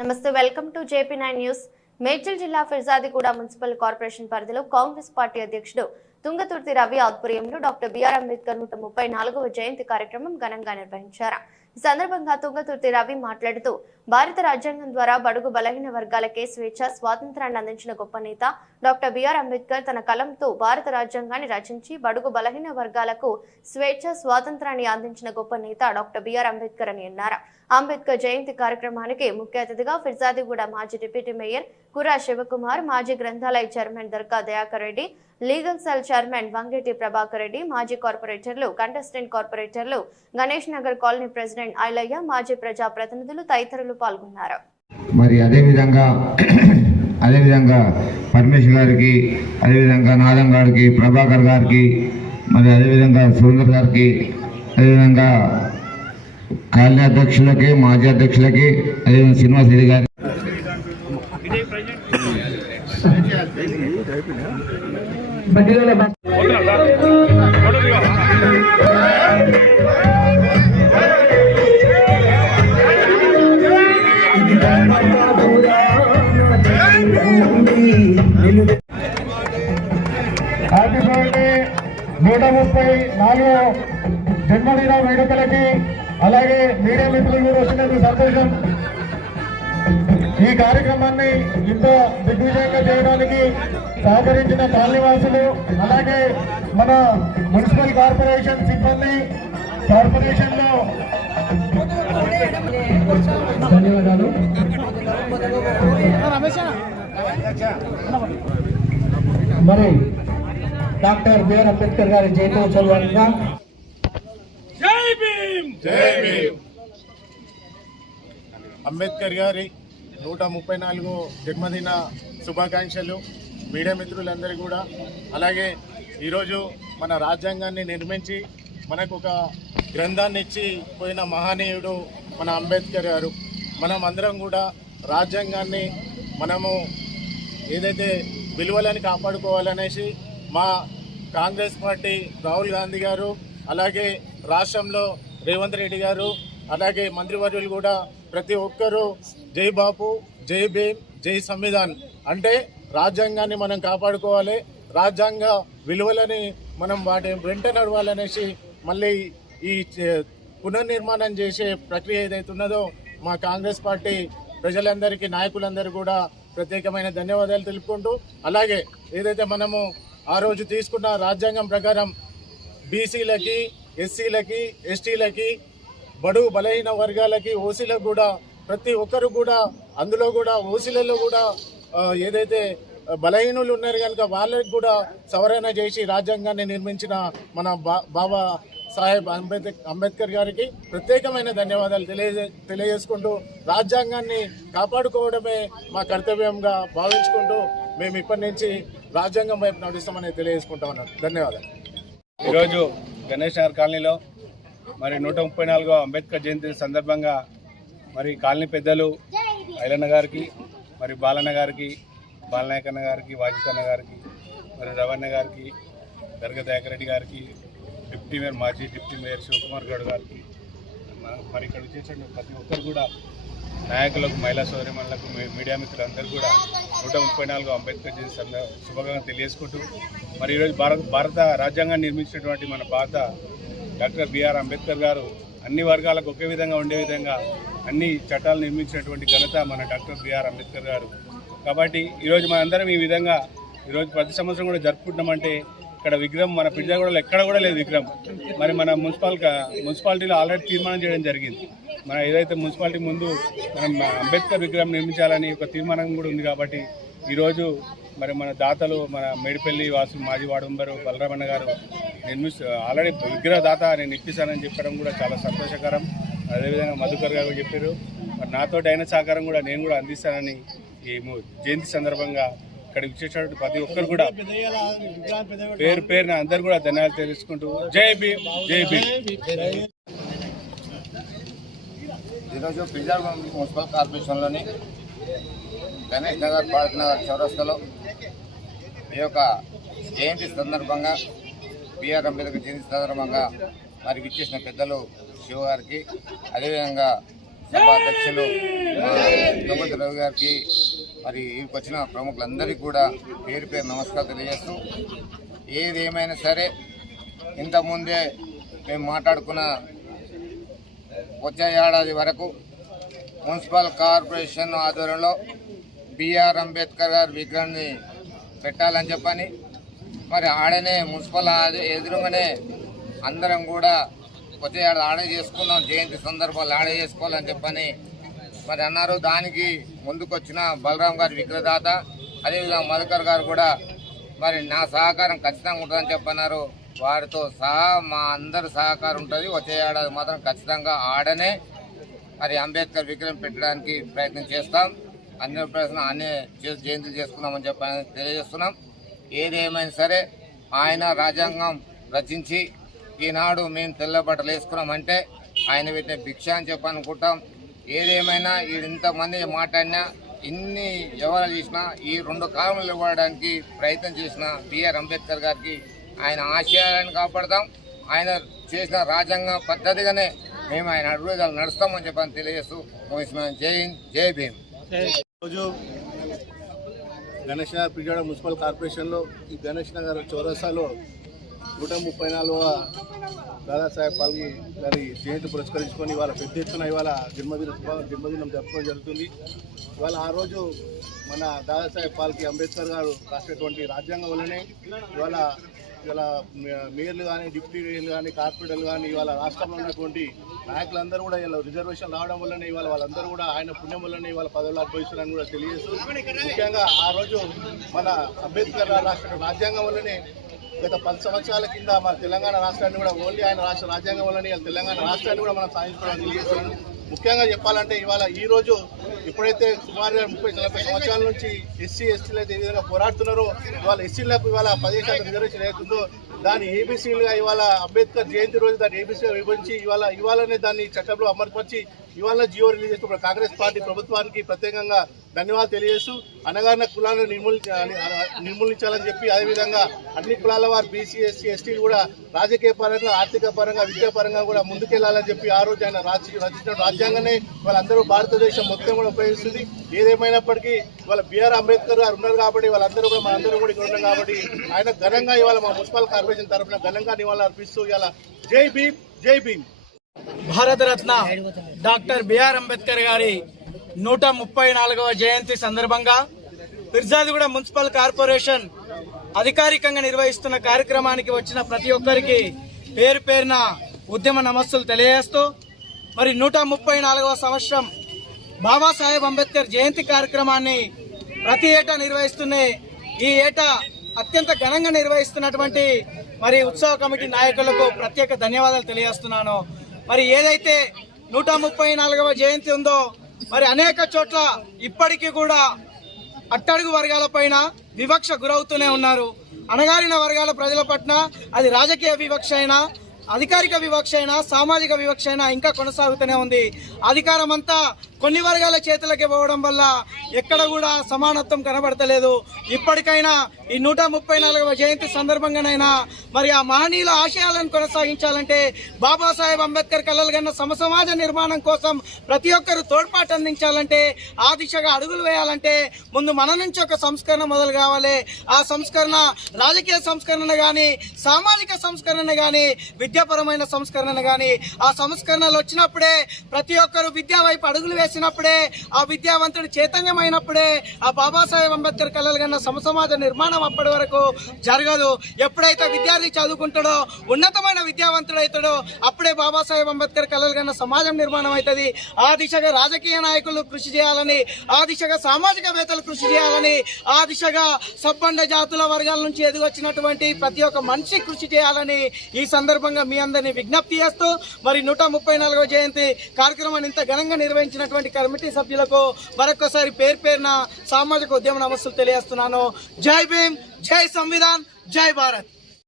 నమస్తే welcome to JP nine news. Medchal జిల్లా Peerzadiguda municipal corporation పరిధిలో కాంగ్రెస్ పార్టీ అధ్యక్షుడు తుంగతుర్తి రవి ఆధ్వర్యంలో డాక్టర్ బిఆర్ అంబేద్కర్ నూట ముప్పై నాలుగవ జయంతి కార్యక్రమం ఘనంగా నిర్వహించారు. ఈ సందర్భంగా తుంగతుర్తి రవి మాట్లాడుతూ భారత రాజ్యాంగం ద్వారా బడుగు బలహీన వర్గాలకే స్వేచ్ఛ స్వాతంత్రాన్ని అందించిన గొప్ప నేత డాక్టర్ బిఆర్ అంబేద్కర్ తన కలంతో భారత రాజ్యాంగాన్ని రచించి బడుగు బలహీన వర్గాలకు స్వేచ్ఛ స్వాతంత్రాన్ని అందించిన గొప్ప నేత డాక్టర్ బిఆర్ అంబేద్కర్ అని అన్నారు. అంబేద్కర్ జయంతి కార్యక్రమానికి ముఖ్య అతిథిగా ఫిర్జాదిగూడ మాజీ డిప్యూటీ మేయర్ కురా శివకుమార్ మాజీ గ్రంథాలయ chairman Darga Dayakar Reddy legal cell chairman Vangeti Prabhakar Reddy మాజీ కార్పొరేటర్లు కంటెస్టెంట్ కార్పొరేటర్లు గణేష్ నగర్ కాలనీ ప్రెసిడెంట్ ఐలయ్య మాజీ ప్రజా ప్రతినిధులు తదితరులు పాల్గొన్నారు. మరి అదేవిధంగా అదేవిధంగా పరమేశ్వర్ గారికి అదేవిధంగా నాదం గారికి ప్రభాకర్ గారికి మరి అదేవిధంగా సురేందర్ గారికి అదేవిధంగా కాలనీ అధ్యక్షులకి మాజీ అధ్యక్షులకి అదేవిధంగా శ్రీనివాస్ రెడ్డి గారికి. హ్యాపీ నూట ముప్పై నాలుగు జన్మదిన వేడుకలకి అలాగే మీడియా మిత్రులు కూడా వచ్చినందుకు సంతోషం. ఈ కార్యక్రమాన్ని ఇంత దిగ్విజయంగా చేయడానికి సహకరించిన కాలనీవాసులు అలాగే మన మున్సిపల్ కార్పొరేషన్ సిబ్బంది కార్పొరేషన్లో ధన్యవాదాలు. మరి డాక్టర్ బిఆర్ అంబేద్కర్ గారి జయంతోత్సవంగా జై భీమ్! జై భీమ్! అంబేద్కర్ గారి నూట ముప్పై నాలుగు జన్మదిన శుభాకాంక్షలు. మీడియా మిత్రులందరికీ కూడా. అలాగే ఈరోజు మన రాజ్యాంగాన్ని నిర్మించి మనకు ఒక గ్రంథాన్ని ఇచ్చి పోయిన మహనీయుడు మన అంబేద్కర్ గారు. మనం అందరం కూడా రాజ్యాంగాన్ని మనము ఏదైతే విలువలని కాపాడుకోవాలనేసి మా కాంగ్రెస్ పార్టీ రాహుల్ గాంధీ గారు అలాగే రాష్ట్రంలో రేవంత్ రెడ్డి గారు అలాగే మంత్రివర్యులు కూడా ప్రతి ఒక్కరూ జై బాపు జై భీమ్ జై సంవిధాన్. అంటే రాజ్యాంగాన్ని మనం కాపాడుకోవాలి రాజ్యాంగ విలువలని మనం వాటి వెంట నడవాలనేసి మళ్ళీ ఈ పునర్నిర్మాణం చేసే ప్రక్రియ ఏదైతే ఉన్నదో మా కాంగ్రెస్ పార్టీ ప్రజలందరికీ నాయకులందరూ కూడా ప్రత్యేకమైన ధన్యవాదాలు తెలుపుకుంటూ అలాగే ఏదైతే మనము ఆ రోజు తీసుకున్న రాజ్యాంగం ప్రకారం బీసీలకి ఎస్సీలకి ఎస్టీలకి బడుగు బలహీన వర్గాలకి ఓసీలకు కూడా ప్రతి ఒక్కరు కూడా అందులో కూడా ఓసీలలో కూడా ఏదైతే బలహీనులు ఉన్నారు కనుక వాళ్ళకి కూడా సవరణ చేసి రాజ్యాంగాన్ని నిర్మించిన మన బా బాబా సాహెబ్ అంబేద్కర్ అంబేద్కర్ గారికి ప్రత్యేకమైన ధన్యవాదాలు తెలియజే తెలియజేసుకుంటూ రాజ్యాంగాన్ని కాపాడుకోవడమే మా కర్తవ్యంగా భావించుకుంటూ మేము ఇప్పటి నుంచి రాజ్యాంగం వైపు నడుస్తామని తెలియజేసుకుంటా ఉన్నాం ధన్యవాదాలు. ఈరోజు గణేష్ నగర్ కాలనీలో మరి నూట ముప్పై నాలుగో అంబేద్కర్ జయంతి సందర్భంగా మరి కాలనీ పెద్దలు ఐలన్న గారికి మరి బాలన్న గారికి బాలనాయకన్న గారికి వాజితన్న గారికి మరి రవణ గారికి దర్గా దయాకరెడ్డి గారికి డిప్యూటీ మేయర్ మాజీ డిప్యూటీ మేయర్ శివకుమార్ గౌడ్ గారికి మరి ఇక్కడ వచ్చేసిన ప్రతి ఒక్కరు కూడా నాయకులకు మహిళా సోదరిమణులకు మీడియా మిత్రులందరూ కూడా నూట ముప్పై నాలుగు అంబేద్కర్ జయంతి సంద శుభంగా తెలియజేసుకుంటూ మరి ఈరోజు భారత భారత రాజ్యాంగాన్ని నిర్మించినటువంటి మన భారత డాక్టర్ బిఆర్ అంబేద్కర్ గారు అన్ని వర్గాలకు ఒకే విధంగా ఉండే విధంగా అన్ని చట్టాలు నిర్మించినటువంటి ఘనత మన డాక్టర్ బిఆర్ అంబేద్కర్ గారు. కాబట్టి ఈరోజు మనందరం ఈ విధంగా ఈరోజు ప్రతి సంవత్సరం కూడా జరుపుకుంటున్నామంటే ఇక్కడ విగ్రహం మన పిజ్జాగూడలో ఎక్కడ కూడా లేదు విగ్రహం. మరి మన మున్సిపల్ మున్సిపాలిటీలో ఆల్రెడీ తీర్మానం చేయడం జరిగింది. మన ఏదైతే మున్సిపాలిటీ ముందు మనం అంబేద్కర్ విగ్రహం నిర్మించాలని ఒక తీర్మానం కూడా ఉంది కాబట్టి ఈరోజు మరి మన దాతలు మన మేడిపల్లి వాసు మాజీ వార్డు బలరామన్న గారు నిర్మి ఆల్రెడీ విగ్రహ దాత నేను ఇప్పిస్తానని చెప్పడం కూడా చాలా సంతోషకరం. అదేవిధంగా మధుకర్ గారు చెప్పారు. మరి నాతోటి అయిన సహకారం కూడా నేను కూడా అందిస్తానని ఈ జయంతి సందర్భంగా ఇక్కడ ఇచ్చేటటువంటి ప్రతి ఒక్కరు కూడా పేరు పేరున అందరు కూడా ధన్యవాదాలు తెలుసుకుంటూ జై భీమ్ జై భీమ్. ఈరోజు పిజ్జా మున్సిపల్ కార్పొరేషన్లోని గణేష్ నగర్ పార్క్ నగర్ చౌరస్తలో ఈ యొక్క జయంతి సందర్భంగా బిఆర్ అంబేద్కర్ జయంతి సందర్భంగా మరి విచ్చేసిన పెద్దలు శివ గారికి అదేవిధంగా సభ అధ్యక్షులు మా రవి గారికి మరి ఇక్కడికి వచ్చిన ప్రముఖులందరికీ కూడా పేరు పేరు నమస్కారం తెలియజేస్తూ ఏది ఏమైనా సరే ఇంతకుముందే మేము మాట్లాడుకున్న వచ్చే ఏడాది వరకు మున్సిపల్ కార్పొరేషన్ ఆధ్వర్యంలో బిఆర్ అంబేద్కర్ గారి విగ్రహాన్ని పెట్టాలని చెప్పని మరి ఆడనే మున్సిపల్ ఎదురుగానే అందరం కూడా వచ్చే ఏడాది ఆడే చేసుకున్నాం జయంతి సందర్భాలు ఆడే చేసుకోవాలని చెప్పని మరి అన్నారు దానికి ముందుకొచ్చిన బలరాం గారి విగ్రహదాత అదేవిధంగా మధుకర్ గారు కూడా మరి నా సహకారం ఖచ్చితంగా ఉంటుందని చెప్పన్నారు. వారితో సహా మా అందరి సహకారం ఉంటుంది. వచ్చే ఏడాది మాత్రం ఖచ్చితంగా ఆడనే మరి అంబేద్కర్ విగ్రహం పెట్టడానికి ప్రయత్నం చేస్తాం. అన్ని ప్రయత్నం అన్ని చే- జయంతులు చేసుకుందామని చెప్పి తెలియజేస్తున్నాం. ఏదేమైనా సరే ఆయన రాజ్యాంగం రచించి ఈనాడు మేము తెల్ల బట్టలు వేసుకున్నామంటే ఆయన పెట్టిన భిక్ష అని చెప్పనుకుంటాం. ఏదేమైనా ఇంతమంది మాట్లాడినా ఇన్ని వివరాలు చేసినా ఈ రెండు కాలంలో ఇవ్వడానికి ప్రయత్నం చేసిన బిఆర్ అంబేద్కర్ గారికి ఆయన ఆశయాలను కాపాడతాం ఆయన చేసిన రాజ్యాంగ పద్ధతిగానే మేము ఆయన అడుగుదల నడుస్తామని చెప్పని తెలియజేస్తూ ముగిస్తున్నాం జై జై భీమ్. రోజు గణేష్ నగర్ పిజాడ మున్సిపల్ కార్పొరేషన్లో ఈ గణేష్ నగర్ చౌరస్తాలో నూట ముప్పై నాలుగవ దాదాసాహెబ్ పాల్గి గారి జయంతి పురస్కరించుకొని ఇవాళ పెద్ద ఎత్తున ఇవాళ జన్మదిన జన్మదినం జరుపుకోవడం జరుగుతుంది. ఇవాళ ఆ రోజు మన దాదాసాహెబ్ పాల్కి అంబేద్కర్ గారు రాసినటువంటి రాజ్యాంగం వల్లనే ఇవాళ ఇవాళ మేయర్లు కానీ డిప్యూటీ మేయర్లు కానీ కార్పొరేటర్లు కానీ ఇవాళ రాష్ట్రంలో ఉన్నటువంటి నాయకులందరూ కూడా ఇలా రిజర్వేషన్ రావడం వల్లనే ఇవాళ వాళ్ళందరూ కూడా ఆయన పుణ్యం వల్లనే ఇవాళ పదవులు అనుభవిస్తున్నారని కూడా తెలియజేస్తూ ముఖ్యంగా ఆ రోజు మన అంబేద్కర్ రాష్ట్ర రాసిన రాజ్యాంగం వల్లనే గత పది సంవత్సరాల కింద మన తెలంగాణ రాష్ట్రాన్ని కూడా ఓన్లీ ఆయన రాష్ట్ర రాజ్యాంగం వల్లనే తెలంగాణ రాష్ట్రాన్ని కూడా మనం సాధించుకోవడం తెలియజేస్తున్నాం ముఖ్యంగా చెప్పాలంటే ఇవాళ ఈ రోజు ఎప్పుడైతే సుమారుగా ముప్పై నలభై సంవత్సరాల నుంచి ఎస్సీ ఎస్టీలు అయితే ఏ విధంగా పోరాడుతున్నారో ఇవాళ ఎస్సీలకు ఇవాళ పదిహేను శాతం రిజర్వేషన్ అవుతుందో దాన్ని ఏబీసీలుగా ఇవాళ అంబేద్కర్ జయంతి రోజు దాన్ని ఏబీసీగా విభజించి ఇవాళ ఇవాళనే దాన్ని చట్టంలో అమర్పరిచి ఇవాళ జియో రిలీజ్ చేస్తున్న కాంగ్రెస్ పార్టీ ప్రభుత్వానికి ప్రత్యేకంగా ధన్యవాదాలు తెలియజేస్తూ అనగారిన కులాలను నిర్మూలి నిర్మూలించాలని చెప్పి అదేవిధంగా అన్ని కులాల వారు బీసీ ఎస్సీ ఎస్టీలు కూడా రాజకీయ పరంగా ఆర్థిక పరంగా విద్యాపరంగా కూడా ముందుకెళ్ళాలని చెప్పి ఆ రోజు ఆయన రాజ- రచించిన రాజ్యాంగానే వాళ్ళందరూ భారతదేశం మొత్తం కూడా ఉపయోగిస్తుంది. ఏదేమైనప్పటికీ వాళ్ళ బిఆర్ అంబేద్కర్ గారు ఉన్నారు కాబట్టి వాళ్ళందరూ కూడా మనందరూ కూడా ఇక్కడ ఉన్నాం కాబట్టి ఆయన ఘనంగా ఇవాళ మా మున్సిపల్ కార్పొరేషన్ తరఫున ఘనంగా నివాళులు అర్పిస్తూ ఇవాళ జై భీమ్ జై భీమ్. భారతరత్న డాక్టర్ బిఆర్ అంబేద్కర్ గారి నూట ముప్పై నాలుగవ జయంతి సందర్భంగా పిర్జాదిగూడ మున్సిపల్ కార్పొరేషన్ అధికారికంగా నిర్వహిస్తున్న కార్యక్రమానికి వచ్చిన ప్రతి ఒక్కరికి పేరు పేరున ఉద్యమ నమస్సులు తెలియజేస్తూ మరి నూట ముప్పై నాలుగవ సంవత్సరం బాబాసాహెబ్ అంబేద్కర్ జయంతి కార్యక్రమాన్ని ప్రతి ఏటా నిర్వహిస్తూనే ఈ ఏటా అత్యంత ఘనంగా నిర్వహిస్తున్నటువంటి మరి ఉత్సవ కమిటీ నాయకులకు ప్రత్యేక ధన్యవాదాలు తెలియజేస్తున్నాను. మరి ఏదైతే నూట ముప్పై నాలుగవ జయంతి ఉందో మరి అనేక చోట్ల ఇప్పటికీ కూడా అట్టడుగు వర్గాల పైన వివక్ష గురవుతూనే ఉన్నారు. అణగారిన వర్గాల ప్రజల పట్ల అది రాజకీయ వివక్ష అయినా అధికారిక వివక్ష అయినా సామాజిక వివక్ష అయినా ఇంకా కొనసాగుతూనే ఉంది. అధికారం అంతా కొన్ని వర్గాల చేతులకి పోవడం వల్ల ఎక్కడ కూడా సమానత్వం కనబడతలేదు. ఇప్పటికైనా ఈ నూట ముప్పై నాలుగవ జయంతి సందర్భంగానైనా మరి ఆ మహనీయుల ఆశయాలను కొనసాగించాలంటే బాబాసాహెబ్ అంబేద్కర్ కలలు కన్న సమసమాజ నిర్మాణం కోసం ప్రతి ఒక్కరు తోడ్పాటు అందించాలంటే ఆ దిశగా అడుగులు వేయాలంటే ముందు మన నుంచి ఒక సంస్కరణ మొదలు కావాలి. ఆ సంస్కరణ రాజకీయ సంస్కరణ కానీ సామాజిక సంస్కరణ కానీ విద్యాపరమైన సంస్కరణ కానీ ఆ సంస్కరణలు వచ్చినప్పుడే ప్రతి ఒక్కరు విద్యా వైపు అడుగులు వేసినప్పుడే ఆ విద్యావంతుడు చైతన్యమైనప్పుడే ఆ బాబాసాహెబ్ అంబేద్కర్ కళలు కన్నా సమసమాజ నిర్మాణం అప్పటి వరకు జరగదు. ఎప్పుడైతే విద్యార్థి చదువుకుంటాడో ఉన్నతమైన విద్యావంతుడు అవుతాడో అప్పుడే బాబాసాహెబ్ అంబేద్కర్ కళలు కన్నా సమాజం నిర్మాణం అవుతుంది ఆ దిశగా రాజకీయ నాయకులు కృషి చేయాలని ఆ దిశగా సామాజికవేత్తలు కృషి చేయాలని ఆ దిశగా సబ్బండ జాతుల వర్గాల నుంచి ఎదిగొచ్చినటువంటి ప్రతి ఒక్క మనిషి కృషి చేయాలని ఈ సందర్భంగా మీ అందరినీ విజ్ఞప్తి చేస్తూ మరి నూట ముప్పై నాలుగవ జయంతి కార్యక్రమాన్ని ఇంత ఘనంగా నిర్వహించినటువంటి కమిటీ సభ్యులకు మరొకసారి పేరు పేరున సామాజిక ఉద్యమ నమస్సులు తెలియజేస్తున్నాను. జై భీమ్ జై సంవిధాన్ జై భారత్.